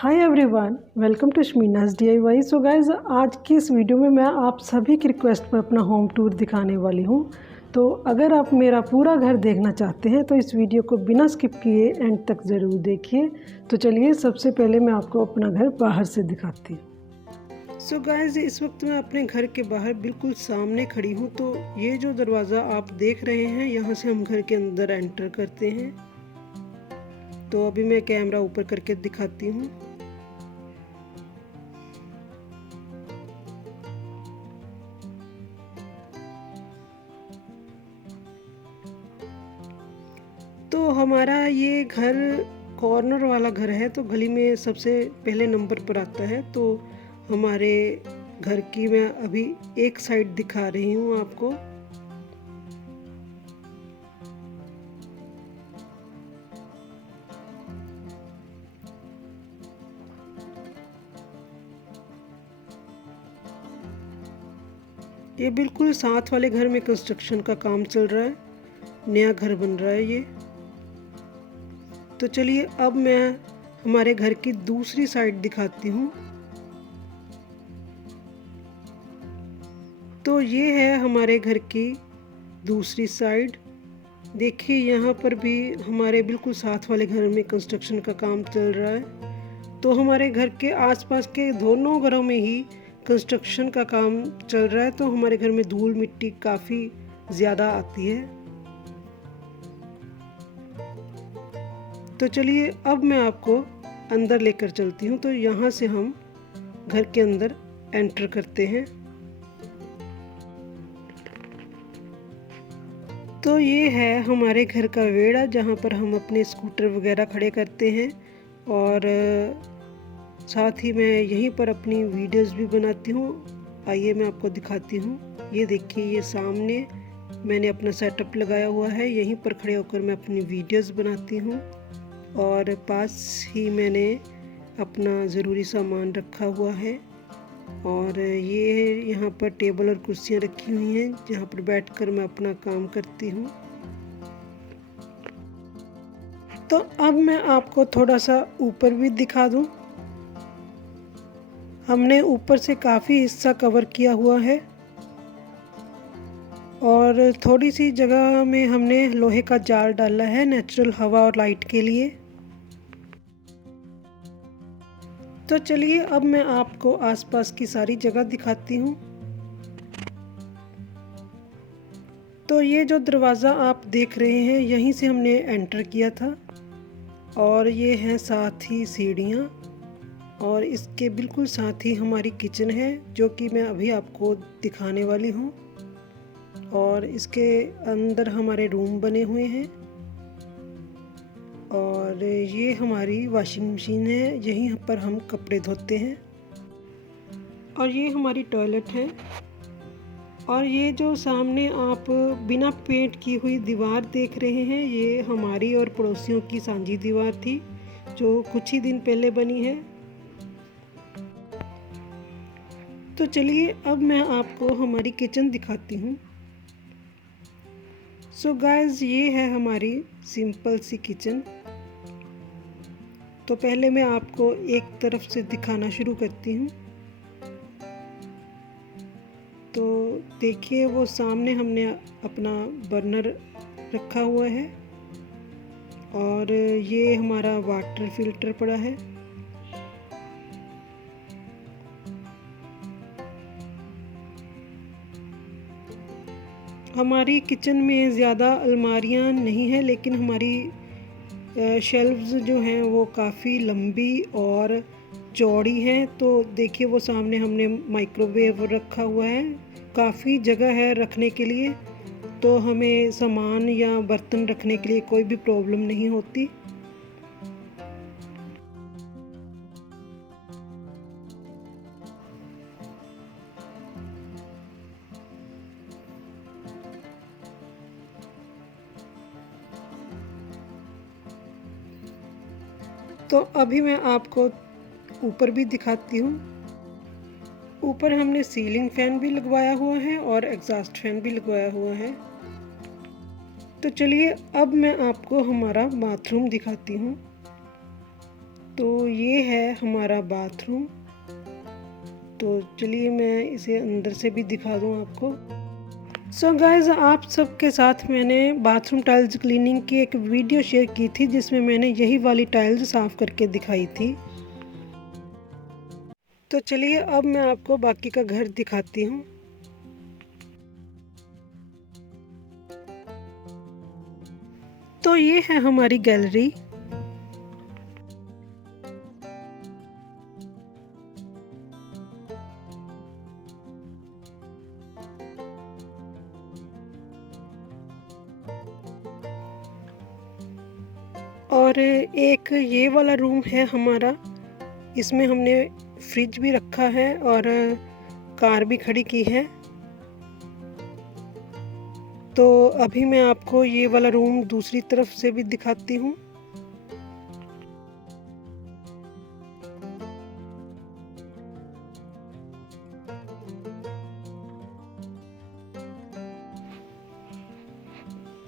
Hi everyone, welcome to Shameena's DIY। So guys, आज की इस वीडियो में मैं आप सभी की रिक्वेस्ट पर अपना होम टूर दिखाने वाली हूँ। तो अगर आप मेरा पूरा घर देखना चाहते हैं तो इस वीडियो को बिना स्किप किए एंड तक ज़रूर देखिए। तो चलिए, सबसे पहले मैं आपको अपना घर बाहर से दिखाती हूँ। सो गाइज, इस वक्त मैं अपने घर के बाहर बिल्कुल सामने खड़ी हूँ। तो ये जो दरवाज़ा आप देख रहे हैं, यहाँ से हम घर के अंदर एंटर करते हैं। तो अभी मैं कैमरा ऊपर करके दिखाती हूँ। तो हमारा ये घर कॉर्नर वाला घर है, तो गली में सबसे पहले नंबर पर आता है। तो हमारे घर की मैं अभी एक साइड दिखा रही हूँ आपको। ये बिल्कुल साथ वाले घर में कंस्ट्रक्शन का काम चल रहा है, नया घर बन रहा है ये। तो चलिए, अब मैं हमारे घर की दूसरी साइड दिखाती हूँ। तो ये है हमारे घर की दूसरी साइड। देखिए, यहाँ पर भी हमारे बिल्कुल साथ वाले घर में कंस्ट्रक्शन का काम चल रहा है। तो हमारे घर के आसपास के दोनों घरों में ही कंस्ट्रक्शन का काम चल रहा है। तो हमारे घर में धूल मिट्टी काफ़ी ज़्यादा आती है। तो चलिए, अब मैं आपको अंदर लेकर चलती हूँ। तो यहाँ से हम घर के अंदर एंटर करते हैं। तो ये है हमारे घर का वेड़ा, जहाँ पर हम अपने स्कूटर वगैरह खड़े करते हैं। और साथ ही मैं यहीं पर अपनी वीडियोस भी बनाती हूँ। आइए मैं आपको दिखाती हूँ। ये देखिए, ये सामने मैंने अपना सेटअप लगाया हुआ है। यहीं पर खड़े होकर मैं अपनी वीडियोस बनाती हूँ। और पास ही मैंने अपना ज़रूरी सामान रखा हुआ है। और ये यहाँ पर टेबल और कुर्सियाँ रखी हुई हैं, जहाँ पर बैठकर मैं अपना काम करती हूँ। तो अब मैं आपको थोड़ा सा ऊपर भी दिखा दूँ। हमने ऊपर से काफ़ी हिस्सा कवर किया हुआ है और थोड़ी सी जगह में हमने लोहे का जाल डाला है नेचुरल हवा और लाइट के लिए। तो चलिए, अब मैं आपको आसपास की सारी जगह दिखाती हूँ। तो ये जो दरवाज़ा आप देख रहे हैं, यहीं से हमने एंटर किया था। और ये हैं साथ ही सीढ़ियाँ, और इसके बिल्कुल साथ ही हमारी किचन है, जो कि मैं अभी आपको दिखाने वाली हूँ। और इसके अंदर हमारे रूम बने हुए हैं। और ये हमारी वॉशिंग मशीन है, यहीं पर हम कपड़े धोते हैं। और ये हमारी टॉयलेट है। और ये जो सामने आप बिना पेंट की हुई दीवार देख रहे हैं, ये हमारी और पड़ोसियों की साझी दीवार थी, जो कुछ ही दिन पहले बनी है। तो चलिए, अब मैं आपको हमारी किचन दिखाती हूँ। सो गाइस, ये है हमारी सिंपल सी किचन। तो पहले मैं आपको एक तरफ से दिखाना शुरू करती हूँ। तो देखिए, वो सामने हमने अपना बर्नर रखा हुआ है। और ये हमारा वाटर फिल्टर पड़ा है। हमारी किचन में ज़्यादा अलमारियाँ नहीं हैं, लेकिन हमारी शेल्व्स जो हैं वो काफ़ी लंबी और चौड़ी हैं। तो देखिए, वो सामने हमने माइक्रोवेव रखा हुआ है। काफ़ी जगह है रखने के लिए, तो हमें सामान या बर्तन रखने के लिए कोई भी प्रॉब्लम नहीं होती। तो अभी मैं आपको ऊपर भी दिखाती हूँ। ऊपर हमने सीलिंग फैन भी लगवाया हुआ है और एग्जॉस्ट फैन भी लगवाया हुआ है। तो चलिए, अब मैं आपको हमारा बाथरूम दिखाती हूँ। तो ये है हमारा बाथरूम। तो चलिए मैं इसे अंदर से भी दिखा दूँ आपको। सो गाइस, आप सबके साथ मैंने बाथरूम टाइल्स क्लीनिंग की एक वीडियो शेयर की थी जिसमें मैंने यही वाली टाइल्स साफ़ करके दिखाई थी। तो चलिए अब मैं आपको बाकी का घर दिखाती हूँ। तो ये है हमारी गैलरी। और एक ये वाला रूम है हमारा, इसमें हमने फ्रिज भी रखा है और कार भी खड़ी की है। तो अभी मैं आपको ये वाला रूम दूसरी तरफ से भी दिखाती हूँ।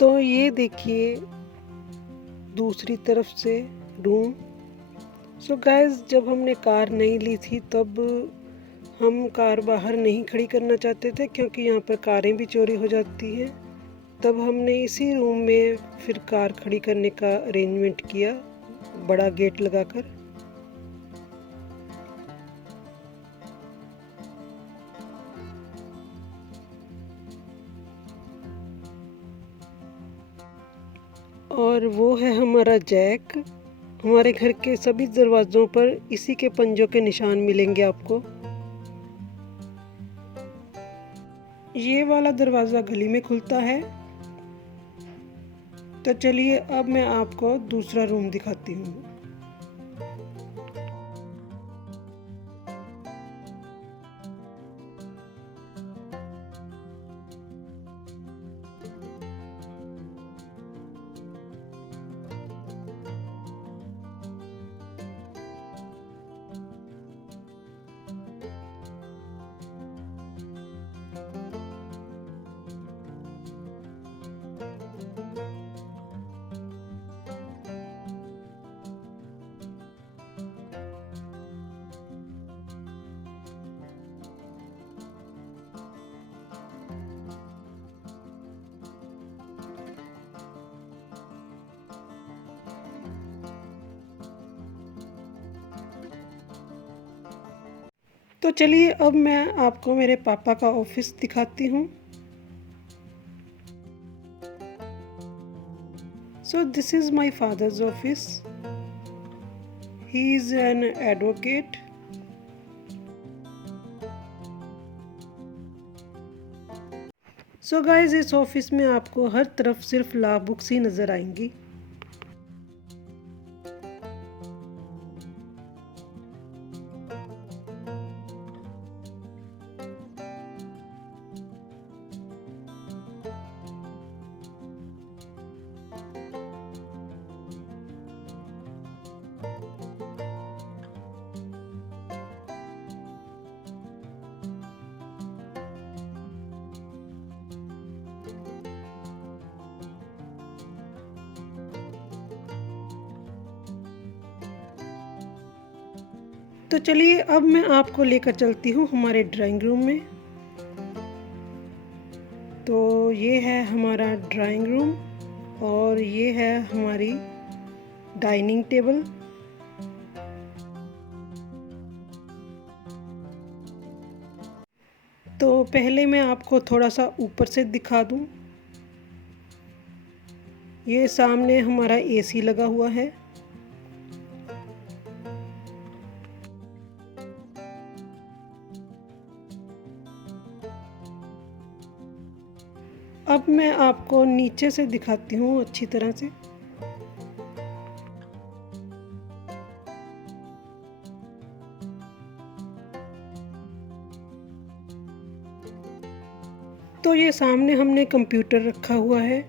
तो ये देखिए दूसरी तरफ से रूम। सो गाइस, जब हमने कार नई ली थी तब हम कार बाहर नहीं खड़ी करना चाहते थे क्योंकि यहाँ पर कारें भी चोरी हो जाती हैं। तब हमने इसी रूम में फिर कार खड़ी करने का अरेंजमेंट किया, बड़ा गेट लगाकर। और वो है हमारा जैक। हमारे घर के सभी दरवाज़ों पर इसी के पंजों के निशान मिलेंगे आपको। ये वाला दरवाज़ा गली में खुलता है। तो चलिए अब मैं आपको दूसरा रूम दिखाती हूँ। तो चलिए अब मैं आपको मेरे पापा का ऑफिस दिखाती हूँ। So this is my father's office. He is an advocate. So guys, इस ऑफिस में आपको हर तरफ सिर्फ लॉ बुक्स ही नज़र आएंगी। तो चलिए अब मैं आपको लेकर चलती हूँ हमारे ड्राइंग रूम में। तो ये है हमारा ड्राइंग रूम और ये है हमारी डाइनिंग टेबल। तो पहले मैं आपको थोड़ा सा ऊपर से दिखा दूँ। ये सामने हमारा एसी लगा हुआ है। अब मैं आपको नीचे से दिखाती हूँ अच्छी तरह से। तो ये सामने हमने कंप्यूटर रखा हुआ है।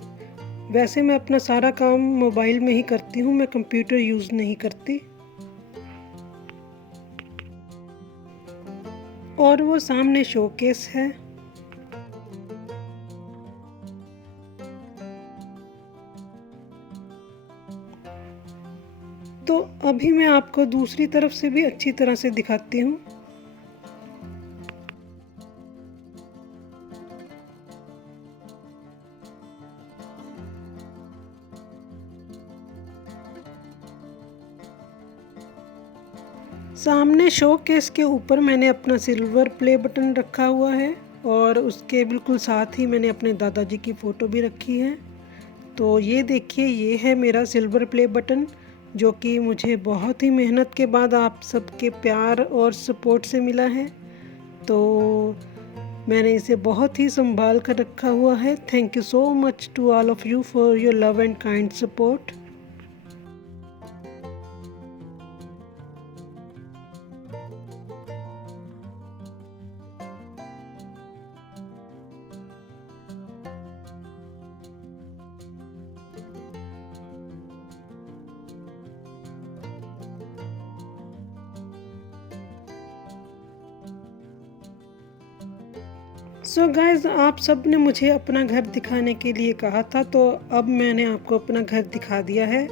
वैसे मैं अपना सारा काम मोबाइल में ही करती हूँ, मैं कंप्यूटर यूज़ नहीं करती। और वो सामने शोकेस है। तो अभी मैं आपको दूसरी तरफ से भी अच्छी तरह से दिखाती हूँ। सामने शो केस के ऊपर मैंने अपना सिल्वर प्ले बटन रखा हुआ है और उसके बिल्कुल साथ ही मैंने अपने दादाजी की फ़ोटो भी रखी है। तो ये देखिए, ये है मेरा सिल्वर प्ले बटन, जो कि मुझे बहुत ही मेहनत के बाद आप सबके प्यार और सपोर्ट से मिला है। तो मैंने इसे बहुत ही संभाल कर रखा हुआ है। Thank you so much to all of you for your love and kind support. So guys, आप सब ने मुझे अपना घर दिखाने के लिए कहा था, तो अब मैंने आपको अपना घर दिखा दिया है।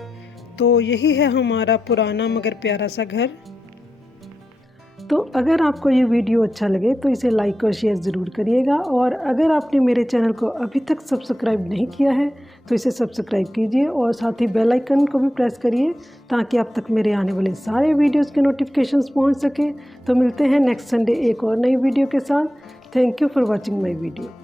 तो यही है हमारा पुराना मगर प्यारा सा घर। तो अगर आपको ये वीडियो अच्छा लगे तो इसे लाइक और शेयर ज़रूर करिएगा, और अगर आपने मेरे चैनल को अभी तक सब्सक्राइब नहीं किया है तो इसे सब्सक्राइब कीजिए और साथ ही बेल आइकन को भी प्रेस करिए ताकि आप तक मेरे आने वाले सारे वीडियोस के नोटिफिकेशंस पहुंच सके। तो मिलते हैं नेक्स्ट संडे एक और नई वीडियो के साथ। Thank you for watching my video.